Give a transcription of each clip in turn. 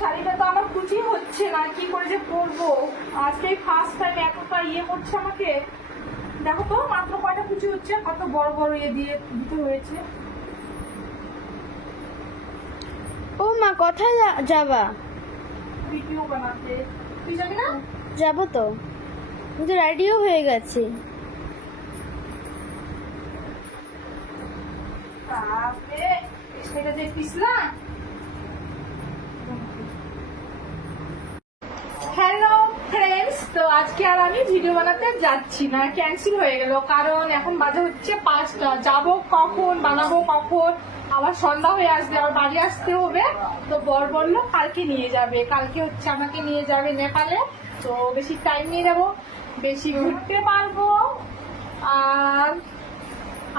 শাড়িটা তো আমার কুচি হচ্ছে না, কি করে যে পরবো। আজকে ফার্স্ট টাইম এতটা করছে আমাকে। দেখো তো মাত্র কয়টা কুচি হচ্ছে, কত বড় বড় দিয়ে দিতে হয়েছে। ও মা, কোথায় যাবা? ভিডিও বানাতে। তুই যাবি না? যাবো তো, আমি তো রেডিও হয়ে গেছি। বাপরে, সেটা যে পিছলা। হ্যালো ফ্রেন্ডস, তো আজকে আর আমি ভিডিও বানাতে যাচ্ছি না, ক্যান্সেল হয়ে গেল। কারণ এখন বাজে হচ্ছে 5টা। যাবো কখন, বানাবো কখন, আবার সন্ধ্যা হয়ে আসবে, আবার বাড়ি আসতে হবে। তো বর বললো কালকে নিয়ে যাবে, কালকে হচ্ছে আমাকে নিয়ে যাবে নেপালে। তো বেশি টাইম নিয়ে যাবো, বেশি ঘুরতে পারবো। আর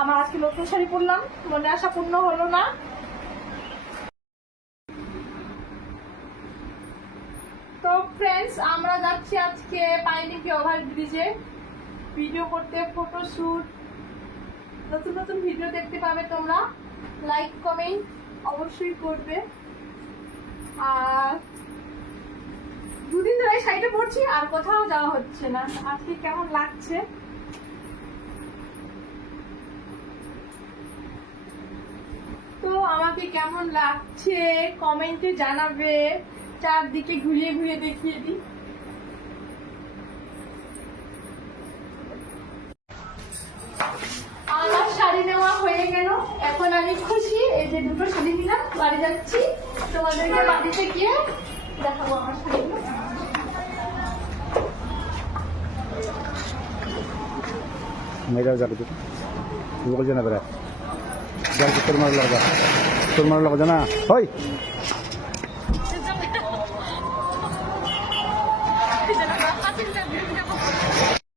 আমার আজকে নতুন শাড়ি পরলাম, মনে আশা পূর্ণ হলো না। তো ফ্রেন্ডস, আমরা যাচ্ছি আজকে পাইনিকি ওভার ব্রিজে ভিডিও করতে, ফটোশুট। নতুন নতুন ভিডিও দেখতে পাবে তোমরা, লাইক কমেন্ট অবশ্যই করবে। আর দুদিন ধরে এই শাড়িটা পরছি, আর কোথাও যাওয়া হচ্ছে না। আজকে কেমন লাগছে তো, আমাকে কেমন লাগছে কমেন্টে জানাবে। চারদিকে ঘুরিয়ে ঘুরিয়ে দেখিয়ে দিই। আমার শাড়ি নেওয়া হয়ে গেল, এখন আমি খুশি। এই যে দুটো শাড়ি নিলাম, বাড়ি যাচ্ছি। তোমাদেরকে বাড়িতে গিয়ে দেখাবো আমার শাড়িগুলো। মেয়েরাও যাবে তো বল জানা বেড়া জল তোর মার লাগা জানা হয়